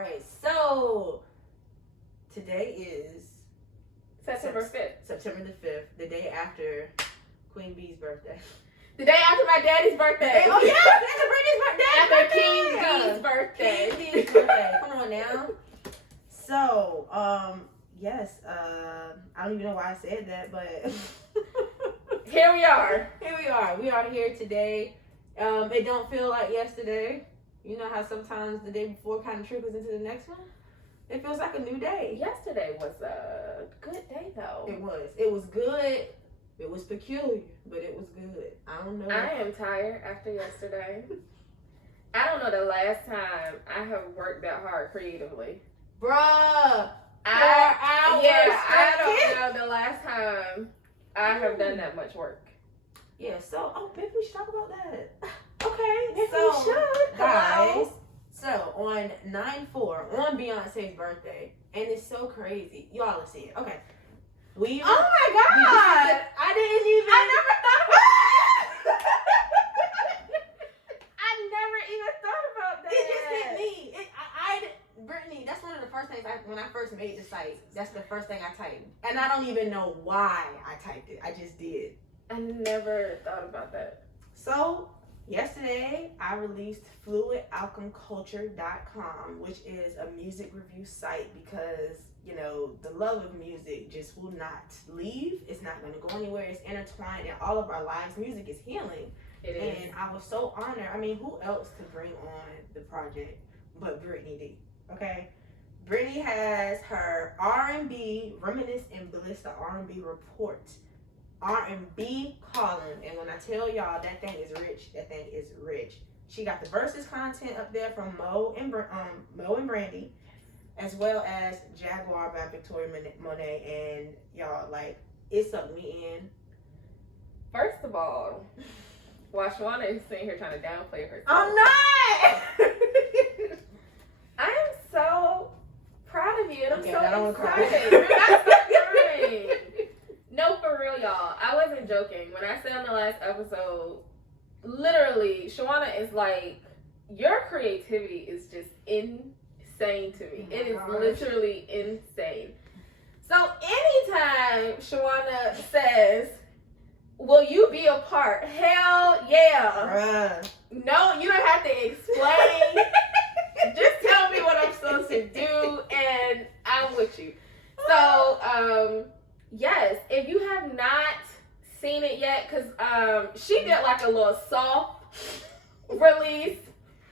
right. So today is September 5th. September the 5th, the day after Queen Bee's birthday. The day after my daddy's birthday. Oh yeah, After King B's birthday. King B's birthday. Come on now. So, yes, I don't even know why I said that, but Here we are. Here we are. We are here today. It don't feel like yesterday. You know how sometimes the day before kind of trickles into the next one? It feels like a new day. Yesterday was a good day, though. It was. It was good. It was peculiar, but it was good. I don't know. I am tired after yesterday. I don't know the last time I have worked that hard creatively. Bruh. I don't know the last time I have done that much work. Yeah, so, maybe we should talk about that. Okay, Maybe so, we should. guys, so on 9/4, on Beyonce's birthday, and it's so crazy. Y'all will see it. Okay. Oh my God! I didn't even. I never thought about that. I never even thought about that. It just hit me. Brittany, that's one of the first things when I first made the site, that's the first thing I typed. And I don't even know why I typed it. I just did. I never thought about that. So, yesterday, I released fluidalchemculture.com, which is a music review site because, you know, the love of music just will not leave. It's not going to go anywhere. It's intertwined in all of our lives. Music is healing. It is. And I was so honored. I mean, who else to bring on the project but Brittany D? Okay? Brittany has her R&B, Reminisce and Bliss, the R&B report. R&B column, and when I tell y'all that thing is rich, that thing is rich. She got the verses content up there from Mo and Brandy, as well as Jaguar by Victoria Monet, and y'all, like, it sucked me in. First of all, while Shawana is sitting here trying to downplay herself, I'm not. I am so proud of you, and I'm Okay, so I don't excited. You're not crying. No, for real, y'all. I wasn't joking. When I said on the last episode, literally, Shawana is like, your creativity is just insane to me. It is literally insane. So anytime Shawana says, will you be a part? Hell yeah. Bruh. No, you don't have to explain. Just tell me what I'm supposed to do, and I'm with you. So, yes, if you have not seen it yet, because she did like a little soft release.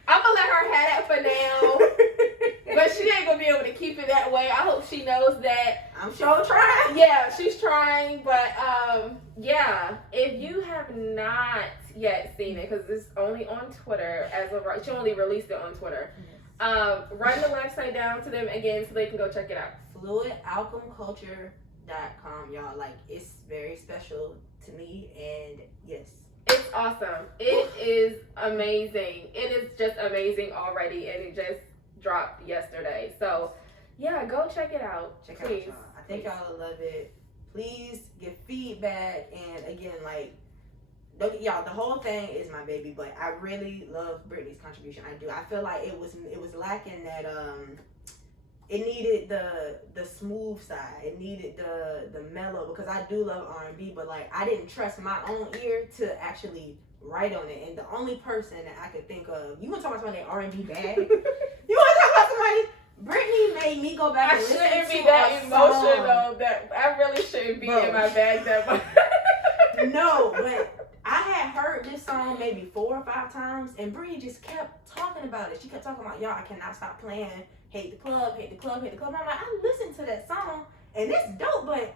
I'm going to let her have that for now. But she ain't going to be able to keep it that way. I hope she knows that. I'm sure trying. Yeah, she's trying. But, yeah, if you have not yet seen it, because it's only on Twitter as of right. She only released it on Twitter. Run the website down to them again so they can go check it out. fluidalchemculture.com, y'all. Like, it's very special to me, and yes, it's awesome. It is amazing. It is just amazing already, and it just dropped yesterday. So yeah, go check it out. Check please. out, y'all. I think y'all will love it. Please give feedback, and again, like, y'all, the whole thing is my baby, but I really love Brittany's contribution. I do. I feel like it was lacking that it needed the smooth side. It needed the mellow, because I do love R&B, but like I didn't trust my own ear to actually write on it. And the only person that I could think of, you want to talk about somebody R&B bag? You want to talk about somebody? Brittany made me go back and listen to I shouldn't be that emotional. That I really shouldn't be in my bag that much. No, but I had heard this song maybe 4 or 5 times, and Bree just kept talking about it. She kept talking about, y'all, I cannot stop playing Hate the Club, Hate the Club, Hate the Club. And I'm like, I listened to that song, and it's dope, but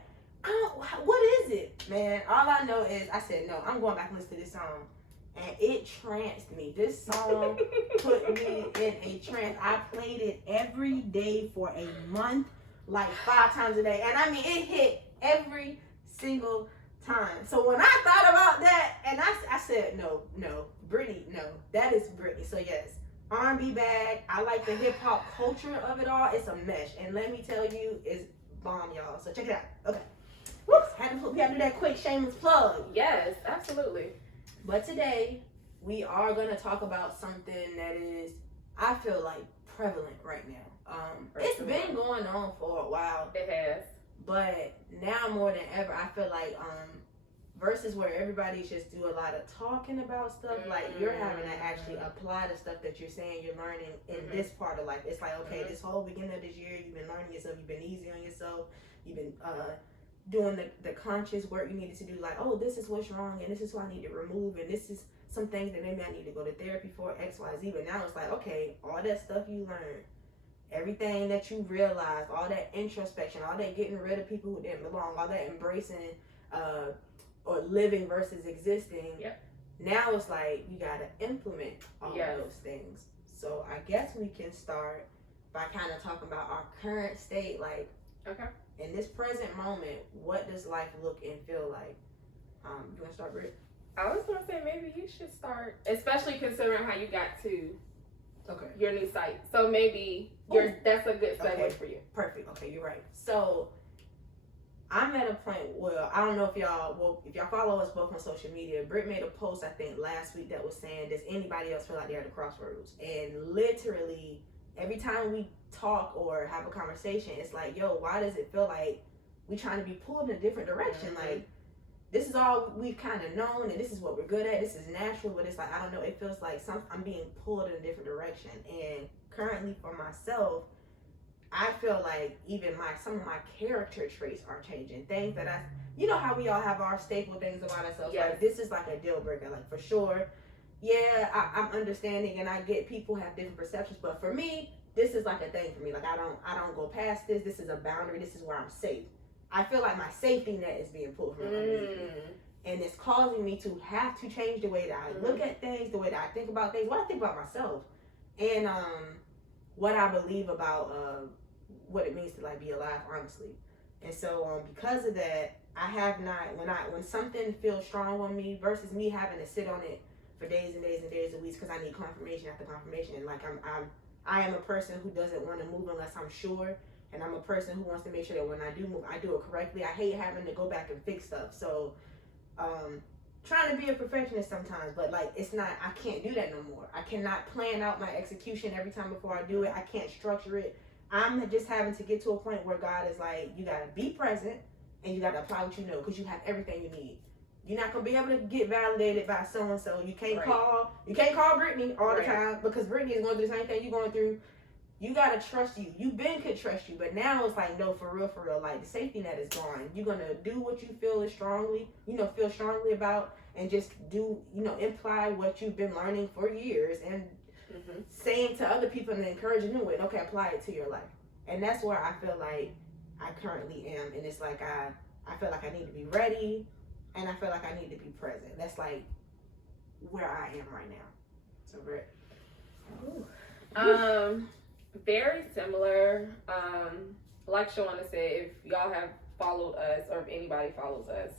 what is it? Man, all I know is, I said, no, I'm going back and listen to this song. And it tranced me. This song put me in a trance. I played it every day for a month, like 5 times a day. And I mean, it hit every single time. So when I thought about that, and I said, no, Brittany, no, that is Brittany. So yes, R&B bag. I like the hip hop culture of it all. It's a mesh, and let me tell you, it's bomb, y'all. So check it out. Okay. Whoops, we had to do that quick shameless plug. Yes, absolutely. But today we are gonna talk about something that is, I feel like, prevalent right now. For It's sure. been going on for a while, It has. but now more than ever, I feel like versus where everybody's just do a lot of talking about stuff, like you're having to actually apply the stuff that you're saying you're learning in this part of life. It's like, okay, this whole beginning of this year, you've been learning yourself, you've been easy on yourself, you've been doing the conscious work you needed to do, like, oh, this is what's wrong and this is what I need to remove, and this is some things that maybe I need to go to therapy for, XYZ. But now it's like, okay, all that stuff you learned, everything that you realized, all that introspection, all that getting rid of people who didn't belong, all that embracing or living versus existing. Yep. Now it's like you gotta implement all of those things. So I guess we can start by kind of talking about our current state, like, okay, in this present moment, what does life look and feel like? You wanna start, Britt? I was gonna say maybe you should start, especially considering how you got to your new site. So maybe that's a good segue for you. Perfect. Okay, you're right. So I'm at a point. Well, I don't know if y'all follow us both on social media. Britt made a post I think last week that was saying, does anybody else feel like they're at a crossroads? And literally every time we talk or have a conversation, it's like, yo, why does it feel like we trying to be pulled in a different direction? Like, this is all we've kind of known, and this is what we're good at. This is natural, but it's like, I don't know. It feels like I'm being pulled in a different direction. And currently, for myself, I feel like even some of my character traits are changing. Things that you know how we all have our staple things about ourselves. Yes. Like, this is like a deal breaker. Like, for sure, yeah, I'm understanding, and I get people have different perceptions, but for me, this is like a thing for me. Like, I don't go past this. This is a boundary. This is where I'm safe. I feel like my safety net is being pulled from underneath me. And it's causing me to have to change the way that I look at things, the way that I think about things, what I think about myself, and what I believe about what it means to like be alive, honestly. And so because of that, I have not, when something feels strong on me versus me having to sit on it for days and days and days and weeks because I need confirmation after confirmation. And like I am a person who doesn't want to move unless I'm sure. And I'm a person who wants to make sure that when I do move, I do it correctly. I hate having to go back and fix stuff. So, trying to be a perfectionist sometimes, but like, I can't do that no more. I cannot plan out my execution every time before I do it. I can't structure it. I'm just having to get to a point where God is like, you got to be present and you got to apply what you know, because you have everything you need. You're not going to be able to get validated by so-and-so. You can't call Brittany all the time because Brittany is going through the same thing you're going through. You gotta trust you. You could trust you, but now it's like, no, for real. Like, the safety net is gone. You're gonna do what you feel strongly about, and just do, imply what you've been learning for years and saying to other people and encouraging them with, okay, apply it to your life. And that's where I feel like I currently am. And it's like I feel like I need to be ready, and I feel like I need to be present. That's like where I am right now. So, Britt. Very similar. Like Shawana said, if y'all have followed us, or if anybody follows us,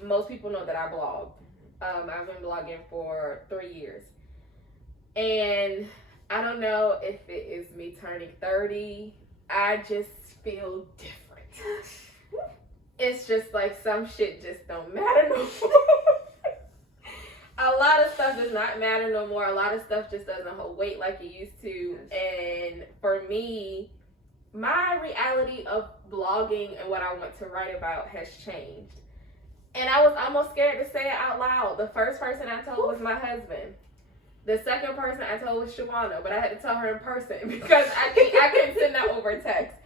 most people know that I blog. I've been blogging for 3 years. And I don't know if it is me turning 30. I just feel different. It's just like some shit just don't matter no more. A lot of stuff does not matter no more. A lot of stuff just doesn't hold weight like it used to. And for me, my reality of blogging and what I want to write about has changed. And I was almost scared to say it out loud. The first person I told was my husband. The second person I told was Shawana, but I had to tell her in person because I couldn't send that over text.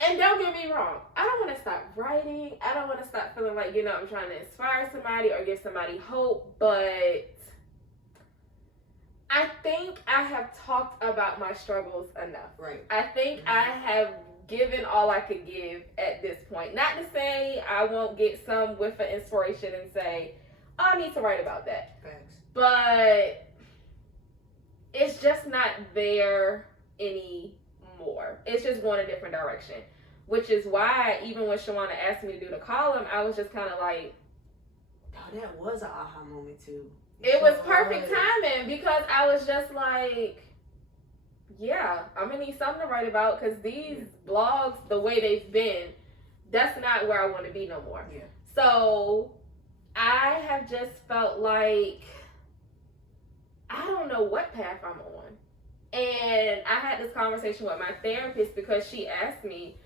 And don't get me wrong, I don't want to stop writing. I don't want to stop feeling like, I'm trying to inspire somebody or give somebody hope. But I think I have talked about my struggles enough. Right. I think I have given all I could give at this point. Not to say I won't get some whiff of inspiration and say, oh, I need to write about that. Thanks. But it's just not there anymore. It's just going a different direction, which is why even when Shawana asked me to do the column, I was just kind of like, oh, that was an aha moment too. It was perfect timing because I was just like, yeah, I'm gonna need something to write about because these blogs, the way they've been, that's not where I want to be no more. Yeah. So I have just felt like I don't know what path I'm on. And I had this conversation with my therapist because she asked me,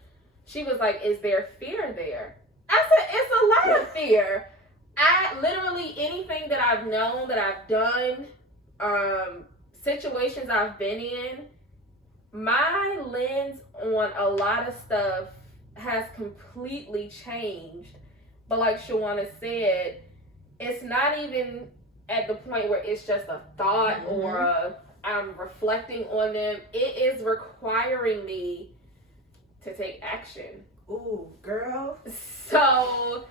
she was like, is there fear there? I said, it's a lot of fear. I literally, anything that I've known, that I've done, situations I've been in, my lens on a lot of stuff has completely changed. But like Shawana said, it's not even at the point where it's just a thought or I'm reflecting on them. It is requiring me to take action. Ooh, girl. So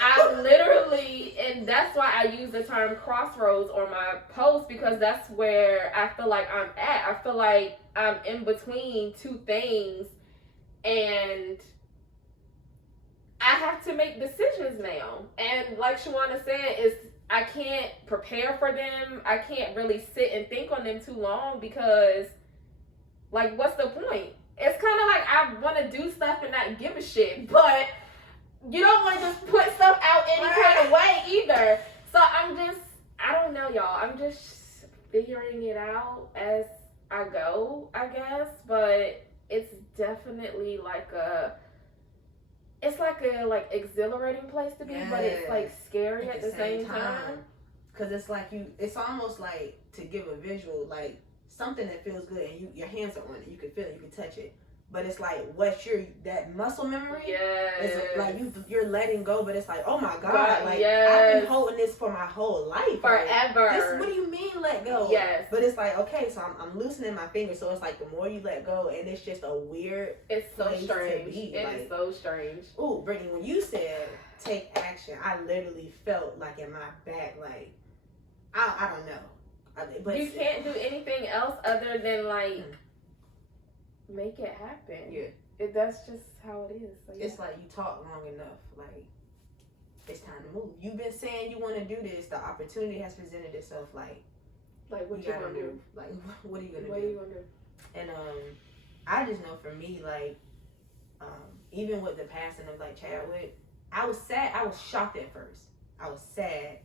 I literally, and that's why I use the term crossroads on my post, because that's where I feel like I'm at. I feel like I'm in between two things, and I have to make decisions now. And like Shawana said, I can't prepare for them. I can't really sit and think on them too long, because like, what's the point? It's kind of like I want to do stuff and not give a shit, but you don't want to just put stuff out any kind of way either. So I don't know, y'all. I'm just figuring it out as I go, I guess. But it's definitely like it's like a exhilarating place to be, but it's like scary at the same time. Cause it's like it's almost like, to give a visual, like something that feels good and your hands are on it, you can feel it, you can touch it. But it's like, that muscle memory? Yes. It's like you're letting go, but it's like, oh my God, like yes. I've been holding this for my whole life. Forever. Like, what do you mean let go? Yes. But it's like, okay, so I'm loosening my fingers, so it's like the more you let go, and it's just a weird It's so strange. It like, is so strange. Ooh, Brittany, when you said take action, I literally felt like in my back, like, I don't know. But you can't do anything else other than like make it happen. Yeah. That's just how it is. So, yeah. It's like you talk long enough, like it's time to move. You've been saying you want to do this. The opportunity has presented itself. Like what you gonna do? Like what are you gonna do? What are you gonna do? And I just know for me, like even with the passing of like Chadwick, I was sad. I was shocked at first. I was sad.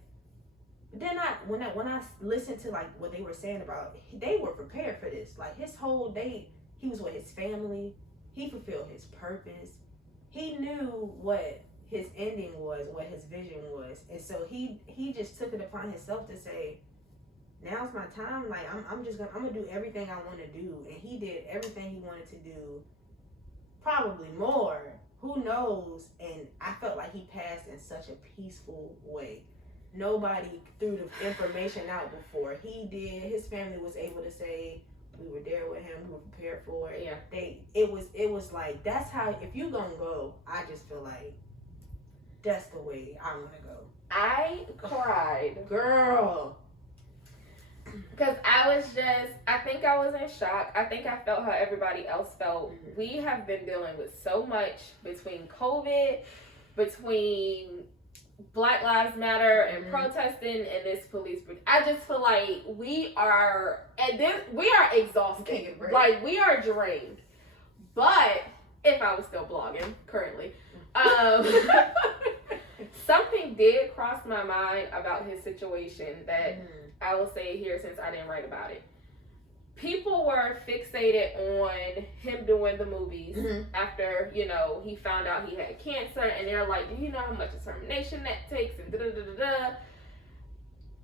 But then when I listened to like what they were saying about, they were prepared for this. Like his whole day, he was with his family. He fulfilled his purpose. He knew what his ending was, what his vision was, and so he just took it upon himself to say, now's my time. Like I'm gonna do everything I want to do, and he did everything he wanted to do, probably more. Who knows? And I felt like he passed in such a peaceful way. Nobody threw the information out before he did. His family was able to say, we were there with him, we were prepared for it. Yeah. It was like, that's how, if you gonna go, I just feel like that's the way I'm gonna go. I cried. Girl. Because I think I was in shock. I think I felt how everybody else felt. Mm-hmm. We have been dealing with so much between COVID, between Black Lives Matter and protesting and this police. I just feel like we are exhausted. Like we are drained. But if I was still blogging currently, something did cross my mind about his situation that I will say here since I didn't write about it. People were fixated on him doing the movies after, he found out he had cancer, and they're like, do you know how much determination that takes, and da-da-da-da-da.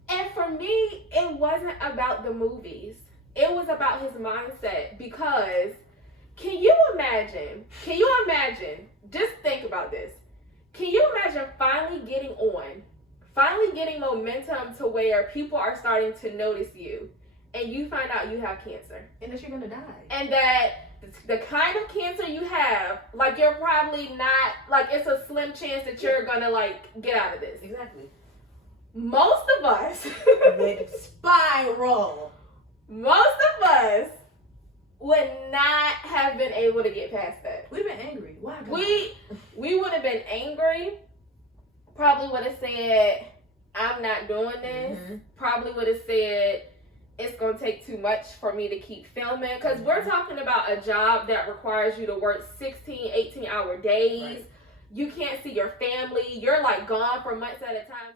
And for me, it wasn't about the movies. It was about his mindset, because can you imagine, just think about this. Can you imagine finally getting momentum to where people are starting to notice you, and you find out you have cancer, and that you're gonna die, and that the kind of cancer you have, like you're probably not, like it's a slim chance that you're gonna like get out of this. Exactly. Most of us would spiral. Most of us would not have been able to get past that. We've been angry. Why? We would have been angry. Probably would have said, I'm not doing this. Probably would have said, it's going to take too much for me to keep filming. Because we're talking about a job that requires you to work 16, 18-hour days. Right. You can't see your family. You're like gone for months at a time.